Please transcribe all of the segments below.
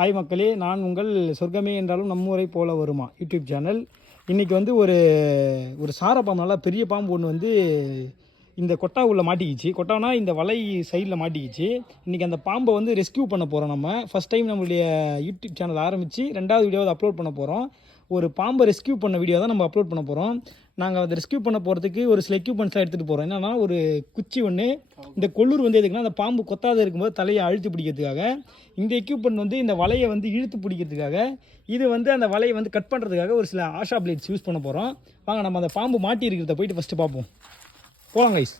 Hi மக்களே, நான் உங்கள் சொர்க்கமே என்றாலும் நம்மூரை போல வருமா யூடியூப் சேனல். இன்றைக்கி வந்து ஒரு சாரப்பாம்பு, நல்லா பெரிய பாம்பு ஒன்று வந்து இந்த கொட்டா உள்ள மாட்டிக்கிச்சு. கொட்டானா இந்த வலை சைடில் மாட்டிக்கிச்சு. இன்றைக்கி அந்த பாம்பை வந்து ரெஸ்கியூ பண்ண போகிறோம். நம்ம ஃபஸ்ட் டைம் நம்மளுடைய யூடியூப் சேனல் ஆரம்பித்து 2வது வீடியோவை அப்லோட் பண்ண போகிறோம். ஒரு பாம்பை ரெஸ்கியூ பண்ண வீடியோ தான் நம்ம அப்லோட் பண்ண போகிறோம். நாங்கள் அதை ரெஸ்கியூ பண்ண போகிறதுக்கு ஒரு சில எக்யூப்மெண்ட்ஸ்லாம் எடுத்துகிட்டு போகிறோம். என்னென்னா, ஒரு குச்சி ஒன்று, இந்த கொள்ளூர் வந்து எதுக்குன்னா அந்த பாம்பு கொத்தாத இருக்கும்போது தலையை அழுத்தி பிடிக்கிறதுக்காக. இந்த எக்யூப்மெண்ட் வந்து இந்த வலையை வந்து இழுத்து பிடிக்கிறதுக்காக. இது வந்து அந்த வலையை வந்து கட் பண்ணுறதுக்காக ஒரு சில ஆஷா பிளேட்ஸ் யூஸ் பண்ண போகிறோம். வாங்க நம்ம அந்த பாம்பு மாட்டி இருக்கிறத போயிட்டு ஃபஸ்ட்டு பார்ப்போம். போகலாம் கைஸ்.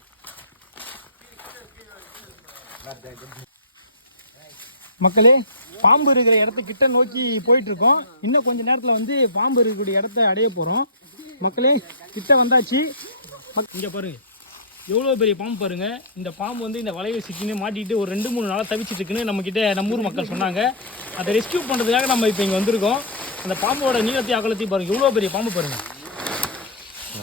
மக்களே, பாம்பு இருக்கிற இடத்துக்கிட்ட நோக்கி போயிட்டுருக்கோம். இன்னும் கொஞ்சம் நேரத்தில் வந்து பாம்பு இருக்கக்கூடிய இடத்த அடைய போகிறோம். மக்களே, கிட்ட வந்தாச்சு. இங்கே பாருங்க, எவ்வளோ பெரிய பாம்பு பாருங்க. இந்த பாம்பு வந்து இந்த வலையை சிக்கின்னு மாட்டிட்டு ஒரு 2-3 நாளாக தவிச்சிட்டு இருக்குன்னு நம்ம ஊர் மக்கள் சொன்னாங்க. அதை ரெஸ்கியூ பண்ணுறதுக்காக நம்ம இப்போ இங்கே வந்திருக்கோம். அந்த பாம்போட நீளத்தையும் அகலத்தையும் பாருங்கள், எவ்வளோ பெரிய பாம்பு பாருங்கள்.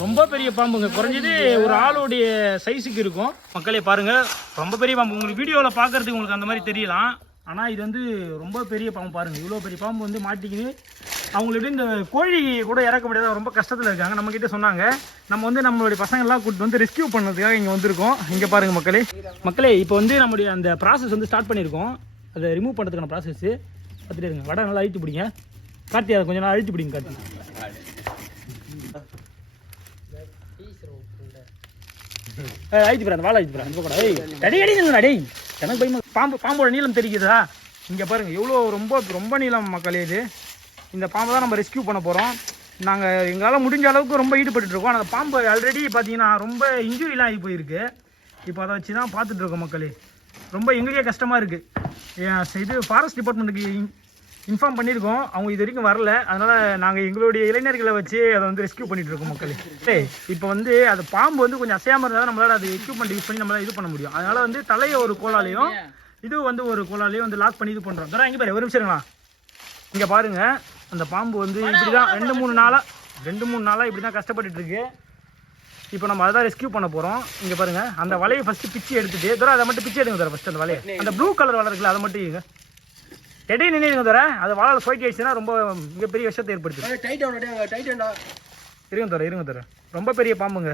ரொம்ப பெரிய பாம்புங்க, குறைஞ்சது ஒரு ஆளுடைய சைஸுக்கு இருக்கும். மக்களே பாருங்கள், ரொம்ப பெரிய பாம்பு. உங்களுக்கு வீடியோவில் பார்க்குறதுக்கு உங்களுக்கு அந்த மாதிரி தெரியலாம், ஆனால் இது வந்து ரொம்ப பெரிய பாம்பு பாருங்கள். இவ்வளோ பெரிய பாம்பு வந்து மாட்டிக்கின்னு அவங்களுக்கு இந்த கோழி கூட இறக்க முடியாத ரொம்ப கஷ்டத்தில் இருக்காங்க. நம்மக்கிட்ட சொன்னாங்க. நம்ம வந்து நம்மளுடைய பசங்கள்லாம் கூப்பிட்டு வந்து ரெஸ்கியூ பண்ணுறதுக்காக இங்கே வந்திருக்கோம். இங்கே பாருங்கள் மக்களே, இப்போ வந்து நம்மளுடைய அந்த ப்ராசஸ் வந்து ஸ்டார்ட் பண்ணியிருக்கோம். அதை ரிமூவ் பண்ணுறதுக்கான ப்ராசஸ்ஸு பார்த்துட்டு இருங்க. வடை நல்லா அழுத்தி பிடிங்க கார்த்தி, அதை கொஞ்சம் நாள் அழுத்தி பிடிங்க கார்த்தி. அழிச்சு போகிறேன், வாழை அழிச்சு போகிறேன். கூட அடி டேய், எனக்கு பயமா. பாம்போட நீளம் தெரிக்கிறதா? இங்கே பாருங்கள், எவ்வளோ ரொம்ப நீளம் மக்களே. இது இந்த பாம்பை தான் நம்ம ரெஸ்கியூ பண்ண போகிறோம். நாங்கள் எங்களால் முடிஞ்ச அளவுக்கு ரொம்ப ஈடுபட்டுருக்கோம். அந்த பாம்பு ஆல்ரெடி பார்த்தீங்கன்னா ரொம்ப இன்ஜுரிலாம் ஆகி போயிருக்கு. இப்போ அதை வச்சு தான் பார்த்துட்ருக்கோம் மக்களே. ரொம்ப எங்களுக்கே கஷ்டமாக இருக்குது. இது ஃபாரஸ்ட் டிபார்ட்மெண்ட்டுக்கு இன்ஃபார்ம் பண்ணியிருக்கோம். அவங்க இது வரைக்கும் வரல. அதனால் நாங்கள் எங்களுடைய இளைஞர்களை வச்சு அதை வந்து ரெஸ்கியூ பண்ணிகிட்டு இருக்கோம் மக்களே. இப்போ வந்து அது பாம்பு வந்து கொஞ்சம் அசையாமல் இருந்தால் நம்மளால் அது எக்யூப்மெண்ட் யூஸ் பண்ணி நம்மளால் இது பண்ண முடியும். அதனால் வந்து தலையை ஒரு கோலாலையும் இது வந்து ஒரு கோலாலையும் வந்து லாக் பண்ணி இது பண்ணுறோம். தர இங்கே பாரு, ஒரு நிமிஷங்களா. இங்கே பாருங்கள், அந்த பாம்பு வந்து இப்படி தான் 2-3 நாளாக இப்படி தான் கஷ்டப்பட்டுட்டு இருக்கு. இப்போ நம்ம அதை தான் ரெஸ்கியூ பண்ண போகிறோம். இங்கே பாருங்கள், அந்த வலையை ஃபஸ்ட்டு பிச்சு எடுத்துட்டு தர அதை மட்டும் பிச்சு எடுங்க தர. ஃபஸ்ட்டு அந்த வலையை, அந்த ப்ளூ கலர் வலை இருக்குல்ல, அதை மட்டும் இங்க எடையே நின்றுங்க தர. அது வாழை ஸ்வைட் ஆயிடுச்சுன்னா ரொம்ப மிகப்பெரிய விஷயத்தை ஏற்படுத்து. இருங்க தர, ரொம்ப பெரிய பாம்புங்க.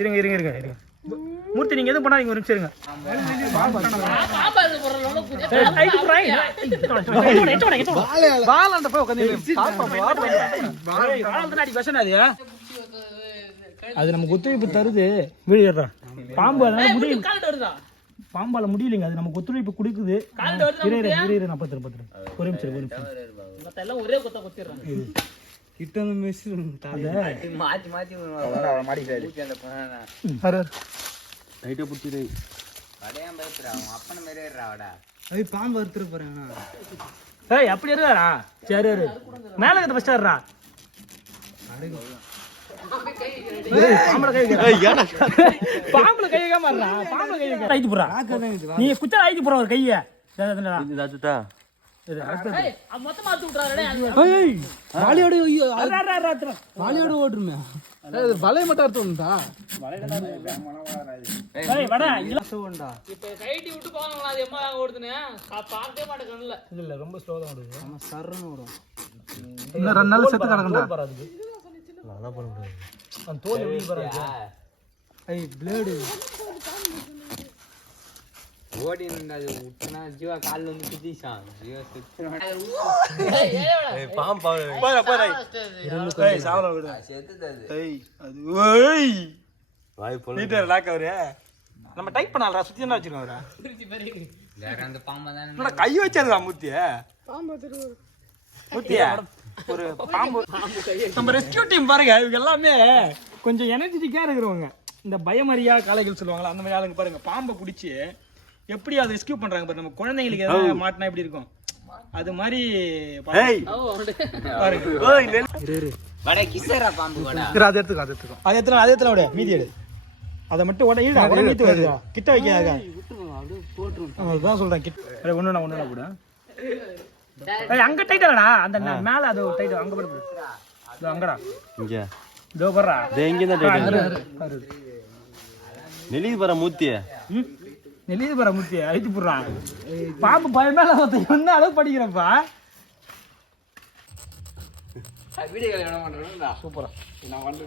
இருங்க மூர்த்தி, நீங்கள் எதுவும் பண்ணாதீங்க, ஒரு நிமிஷம் இருங்க. அது நமக்கு ஒத்துழைப்பு தருது. வீடு பாம்பு அதனால முடியல, பாம்பால முடியலைங்க. அது நமக்கு ஒத்துழைப்பு கொடுக்குது. நான் பத்திரம் ஒரு நிமிஷம் ஒரே கொத்த கொத்திடுறேன். கிட்ட பாம்பு அறுத்துட்டு போறேன். அப்படி இருக்காரா? சரி, மேல ஃபர்ஸ்ட் ஆடுறா. பாம்புல கை மாறா, பாம்புல கை ஆயிட்டு போறா. நீ குச்சா ஆயிட்டு போற ஒரு கைய ஓட்டுருமே. வலைய மட்டும் அர்த்தம்டா. ரொம்ப ஸ்லோ தான் ஓடுது. சர்ன்னு ஓடும். இன்னும் 2 நாள் செத்து கிடக்குண்டா. நல்லா பண்ண முடியாது. அந்த தோல் எப்படி பாருங்க. பிளேடு ஓடி நின்றது உட்னா ஜீவா கால்ல வந்து குதிச்சான். ஜீவா செத்துறான். பாம் போற சாவல விடு. செத்துது. அது வாய் போல நீட்டர் லாக் அவரே. நம்ம டைப் பண்ணாலடா, சுத்தி என்ன வச்சிருக்கோம் அவரா. வேற அந்த பாம்பை தான் என்னடா கை வச்சறடா மூத்திய. பாம்பு வச்சிரு மூத்திய. ஒரு பாம்பு நம்ம ரெஸ்கியூ டீம் பாருங்க, இவங்க எல்லாமே கொஞ்சம் எனர்ஜெட்டிக்கா இருக்கிறவங்க. இந்த பயமறியா காளைகள் சொல்லுவாங்களா, அந்த மாதிரி ஆளுங்க பாருங்க. பாம்பை பிடிச்சி எப்படி அதை ரெஸ்கியூ பண்றாங்க பாருங்க. நம்ம குழந்தைங்களுக்கு ஏதாவது மாட்டினா எப்படி இருக்கும், அது மாதிரி மீதி எடு. அதை மட்டும் கிட்ட வைக்க சொல்றேன். ஒண்ணுனா கூட அங்க டைட்டா அந்த மேல அது டைட் அங்க பாரு. அங்கடா இங்க இதோ பாறா. இங்க தான் டைட். நெலிது பாற மூத்திய. நெல்லிது பாரு முத்தி அழித்து போடுறான் பாம்பு பயமே என்ன அளவு படிக்கிறப்பா சூப்பரா அவன்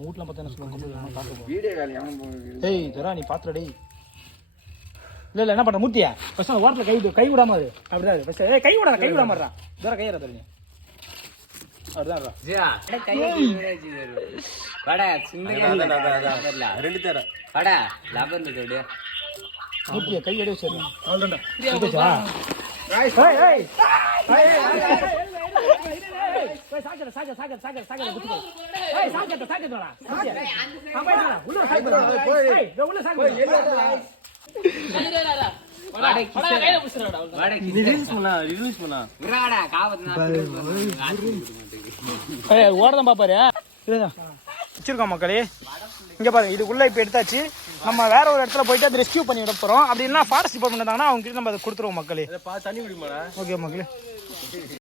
வீட்டுல பார்த்தா என்ன சொல்லுவாங்க ஏய் தரா நீ பாத்துற டேய் இல்ல இல்ல என்ன பண்ற மூர்த்தியா ஃபர்ஸ்ட் அந்த ஓரத்துல கை விடாம அது அப்படிதான் ஃபர்ஸ்ட் கை விடாம தர கையற தரீங்க அதுதான் ஜியா கை வாடா சிந்தங்க ரெண்டு தர வாடா லபர் நிக்கடு மூர்த்தியா கை எடு சரி அவ்வளவுதான்டா ஏய் ஏய் ஏய் சாகர குத்து ஏய் சாகரடா ஆமா உள்ள சாகர ஏய் உள்ள சாகர ஓடதான் பாப்பாரு வச்சிருக்கோம் மக்களே இங்க பாருங்க இதுக்குள்ள இப்ப எடுத்தாச்சு நம்ம வேற ஒரு இடத்துல போயிட்டு அதை ரெஸ்கியூ பண்ணி விட போறோம் அப்படி இல்லைன்னா ஃபாரஸ்ட் டிபார்ட்மெண்ட் இருந்தாங்கன்னா அவங்க கிட்ட நம்ம அதை கொடுத்துருவோம் மக்களே தண்ணி குடிமாடா ஓகே மக்களே